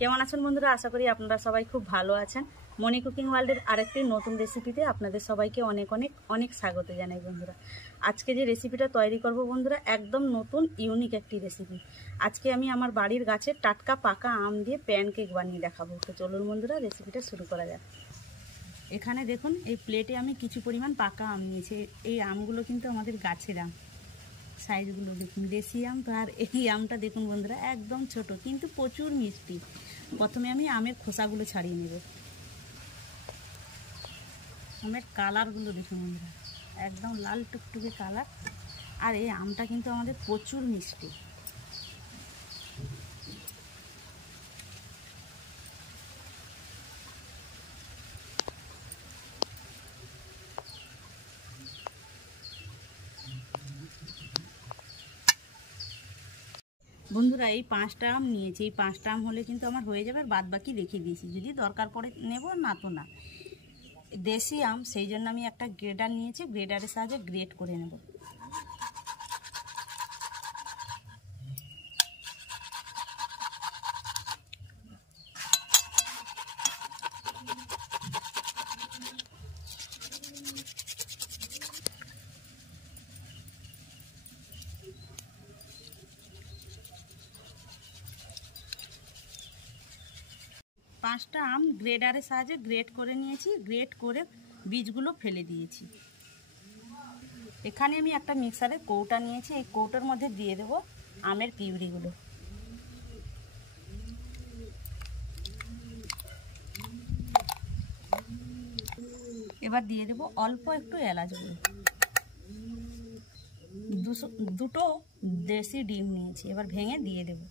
কেমন আছেন বন্ধুরা? আশা করি আপনারা সবাই খুব ভালো আছেন। মনি কুকিং ওয়ার্ল্ডের আরেকটি নতুন রেসিপিতে আপনাদের সবাইকে অনেক অনেক অনেক স্বাগত জানাই বন্ধুরা। আজকে যে রেসিপিটা তৈরি করব বন্ধুরা, একদম নতুন ইউনিক একটি রেসিপি। আজকে আমি আমার বাড়ির গাছের টাটকা পাকা আম দিয়ে প্যানকেক বানিয়ে দেখাবো। তো চলুন বন্ধুরা, রেসিপিটা শুরু করা যাক। এখানে দেখুন, এই প্লেটে আমি কিছু পরিমাণ পাকা আম নিয়েছি। এই আমগুলো কিন্তু আমাদের গাছের আম। সাইজগুলো দেখুন, দেশি আম। তো আর এই আমটা দেখুন বন্ধুরা, একদম ছোট কিন্তু প্রচুর মিষ্টি। প্রথমে আমি আমের খোসাগুলো ছাড়িয়ে নেব। আমের কালারগুলো দেখুন বন্ধুরা, একদম লাল টুকটুকে কালার। আর এই আমটা কিন্তু আমাদের প্রচুর মিষ্টি। বন্ধুরা, এই 5টা আম নিয়েছি। এই 5টা আম হলে কিন্তু আমার হয়ে যাবে, আর বাদ বাকি রেখে দিয়েছি, যদি দরকার পড়ে নেব, না তো না। দেশি আম, সেই জন্য আমি একটা গ্রেডার নিয়েছি। গ্রেডারের সাহায্যে গ্রেড করে নেব। পাঁচটা আম গ্রেডারের সাহায্যে গ্রেড করে নিয়েছি। গ্রেড করে বীজগুলো ফেলে দিয়েছি। এখানে আমি একটা মিক্সারের কৌটা নিয়েছি। এই কৌটার মধ্যে দিয়ে দেব আমের পিউরিগুলো। এবার দিয়ে দেব অল্প একটু এলাচ গুঁড়ো। দুটো দেশি ডিম নিয়েছি, এবার ভেঙে দিয়ে দেব।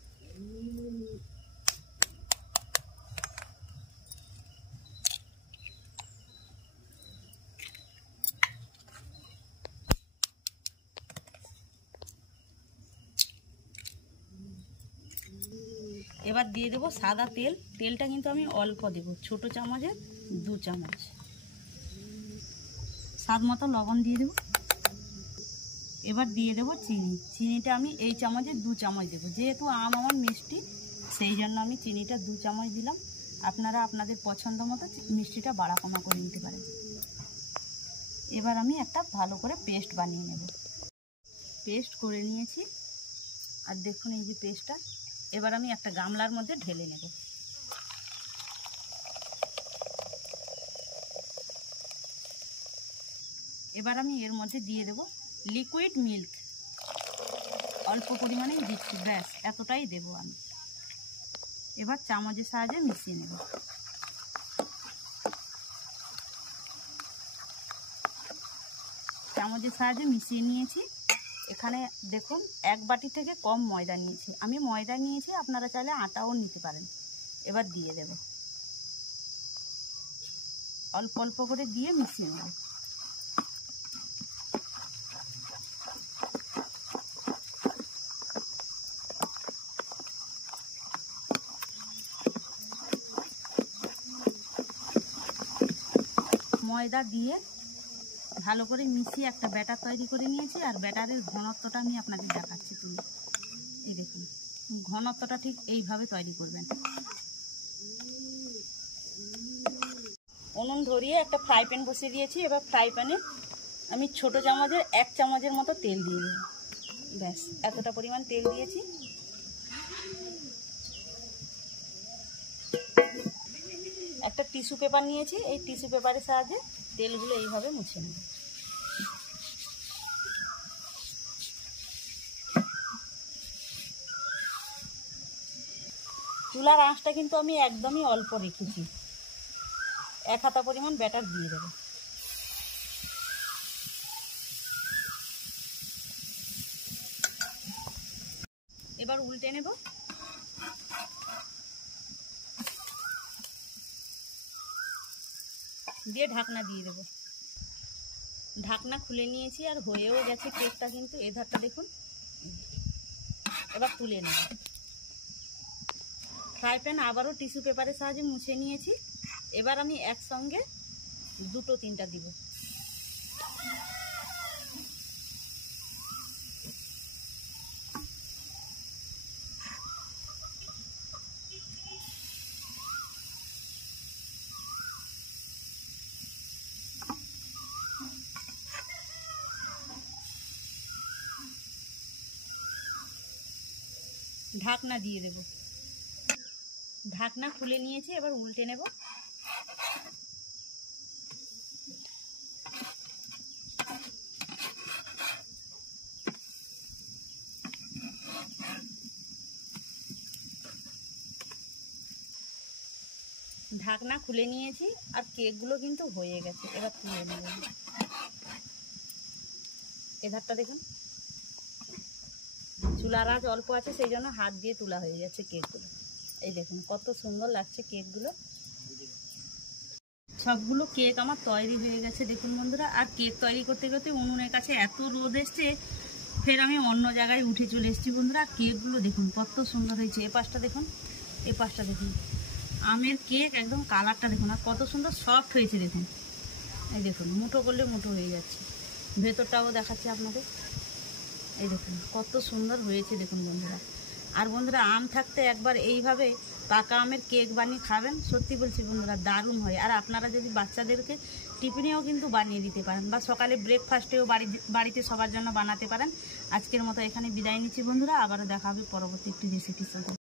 এবার দিয়ে দেবো সাদা তেল। তেলটা কিন্তু আমি অল্প দেব, ছোট চামচের 2 চামচ। স্বাদ মতো লবণ দিয়ে দেব। এবার দিয়ে দেবো চিনি। চিনিটা আমি এই চামচে 2 চামচ দেবো। যেহেতু আম আমার মিষ্টি, সেই জন্য আমি চিনিটা 2 চামচ দিলাম। আপনারা আপনাদের পছন্দ মতো মিষ্টিটা বাড়া কমা করে নিতে পারেন। এবার আমি একটা ভালো করে পেস্ট বানিয়ে নেব। পেস্ট করে নিয়েছি, আর দেখুন এই যে পেস্টটা। এবার আমি একটা গামলার মধ্যে ঢেলে নেব। এবার আমি এর মধ্যে দিয়ে দেব লিকুইড মিল্ক। অল্প পরিমাণেই দিচ্ছি, ব্যাস এতটাই দেব আমি। এবার চামচের সাহায্যে মিশিয়ে নেব। চামচের সাহায্যে মিশিয়ে নিয়েছি। এখানে দেখুন 1 বাটি থেকে কম ময়দা নিয়েছি। আমি ময়দা নিয়েছি, আপনারা চাইলে আটাও নিতে পারেন। এবার দিয়ে দেব, অল্প অল্প করে দিয়ে মিশিয়ে নেব। ময়দা দিয়ে ভালো করে মিশিয়ে একটা ব্যাটার তৈরি করে নিয়েছি। আর ব্যাটারের ঘনত্বটা আমি আপনাদের দেখাচ্ছি। তুমি এই দেখুন, ঘনত্বটা ঠিক এইভাবে তৈরি করবেন। উনুন ধরিয়ে একটা ফ্রাই প্যান বসিয়ে দিয়েছি। এবার ফ্রাই প্যানে আমি ছোট চামচের 1 চামচের মতো তেল দিয়ে দিই। ব্যাস এতটা পরিমাণ তেল দিয়েছি। একটা টিস্যু পেপার নিয়েছি। এই টিস্যু পেপারের সাহায্যে তেলগুলো এইভাবে মুছে নেব। চুলার আঁচটা কিন্তু আমি একদমই অল্প রেখেছি। 1 হাতা পরিমাণ ব্যাটার দিয়ে দেব। এবার উল্টে নেব। দিয়ে ঢাকনা দিয়ে দেব। ঢাকনা খুলে নিয়েছি, আর হয়েও গেছে কেকটা কিন্তু। এই ধারটা দেখুন। এবার তুলে নেব। ফ্রাই প্যান আবারও টিস্যু পেপারের সাহায্যে মুছে নিয়েছি। এবার আমি একসঙ্গে 2-3টা দিব। ঢাকনা দিয়ে দেব। ঢাকনা খুলে নিয়েছি, এবার উল্টে নেব। ঢাকনা খুলে নিয়েছি আর কেকগুলো কিন্তু হয়ে গেছে। এবার তুলে নেব। এধারটা দেখুন, চুলার আঁচ অল্প আছে, সেই জন্য হাত দিয়ে তোলা হয়ে যাচ্ছে কেকগুলো। এই দেখুন কত সুন্দর লাগছে কেকগুলো। সবগুলো কেক আমার তৈরি হয়ে গেছে দেখুন বন্ধুরা। আর কেক তৈরি করতে করতে উনুনের কাছে এত রোদ এসছে, ফের আমি অন্য জায়গায় উঠে চলে এসেছি বন্ধুরা। কেকগুলো দেখুন কত সুন্দর হয়েছে। এ পাশটা দেখুন, এ পাশটা দেখুন, আমের কেক একদম কালারটা দেখুন, আর কত সুন্দর সফট হয়েছে দেখুন। এই দেখুন মুঠো করলে মুঠো হয়ে যাচ্ছে। ভেতরটাও দেখাচ্ছি আপনাদের। এই দেখুন কত সুন্দর হয়েছে দেখুন বন্ধুরা। আর বন্ধুরা আম থাকতে একবার এইভাবে পাকা আমের কেক বানিয়ে খাবেন, সত্যি বলছি বন্ধুরা দারুণ হয়। আর আপনারা যদি বাচ্চাদেরকে টিফিনেও কিন্তু বানিয়ে দিতে পারেন, বা সকালে ব্রেকফাস্টেও বাড়িতে সবার জন্য বানাতে পারেন। আজকের মতো এখানে বিদায় নিচ্ছি বন্ধুরা, আবারও দেখা হবে পরবর্তী একটি রেসিপির সাথে।